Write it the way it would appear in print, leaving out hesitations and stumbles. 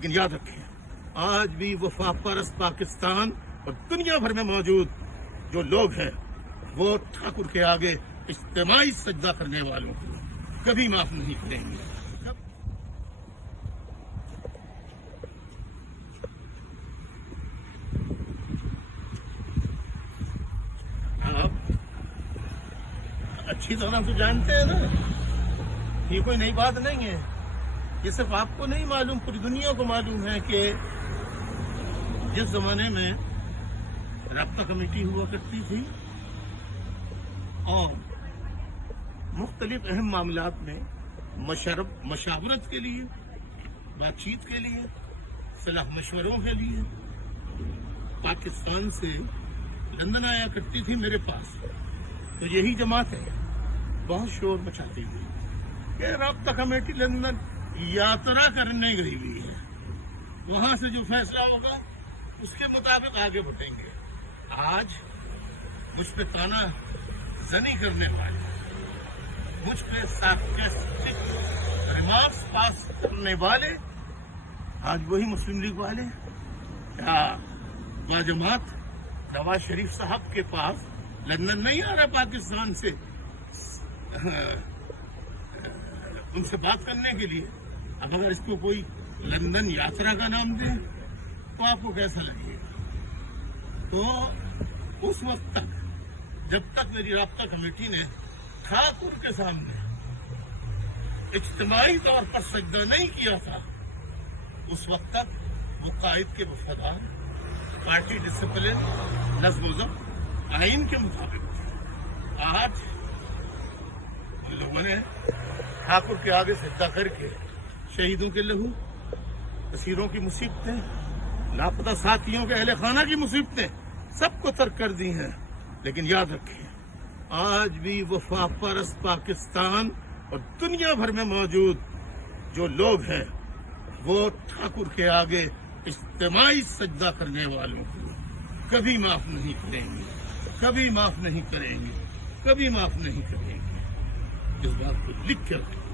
لیکن یاد رکھیں، آج بھی وفا پرست پاکستان اور دنیا بھر میں موجود جو لوگ ہیں وہ ٹھاکر کے آگے اجتماعی سجدہ کرنے والوں کو کبھی معاف نہیں کریں گے۔ آپ اچھی طرح تو جانتے ہیں نا، یہ کوئی نئی بات نہیں ہے، یہ صرف آپ کو نہیں معلوم، پوری دنیا کو معلوم ہے کہ جس زمانے میں رابطہ کمیٹی ہوا کرتی تھی اور مختلف اہم معاملات میں مشاورت کے لیے، بات چیت کے لیے، صلاح مشوروں کے لیے پاکستان سے لندن آیا کرتی تھی میرے پاس، تو یہی جماعت ہے بہت شور مچاتی ہوئی کہ رابطہ کمیٹی لندن یاترا کرنے گئی ہوئی ہے، وہاں سے جو فیصلہ ہوگا اس کے مطابق آگے بڑھیں گے۔ آج مجھ پہ تانا زنی کرنے والے، مجھ پہ سارکاسٹک ریمارکس پاس کرنے والے آج وہی مسلم لیگ والے کیا باجماعت نواز شریف صاحب کے پاس لندن نہیں آ رہا پاکستان سے ان سے بات کرنے کے لیے؟ اب اگر اس کو کوئی لندن یاترا کا نام دے تو آپ کو کیسا لگے گا؟ تو اس وقت تک جب تک میری رابطہ کمیٹی نے ٹھاکر کے سامنے اجتماعی طور پر سجدہ نہیں کیا تھا، اس وقت تک وہ قائد کے وفادار، پارٹی ڈسپلن، نظم و ضبط، آئین کے مطابق تھے۔ آج ان لوگوں نے ٹھاکر کے آگے سجدہ کر کے شہیدوں کے لہو، اسیروں کی مصیبتیں، لاپتہ ساتھیوں کے اہل خانہ کی مصیبتیں سب کو ترک کر دی ہیں۔ لیکن یاد رکھیں، آج بھی وفا پرست پاکستان اور دنیا بھر میں موجود جو لوگ ہیں وہ ٹھاکر کے آگے اجتماعی سجدہ کرنے والوں کو کبھی معاف نہیں کریں گے، کبھی معاف نہیں کریں گے، کبھی معاف نہیں کریں گے۔ اس بات کو لکھ کے رکھیں۔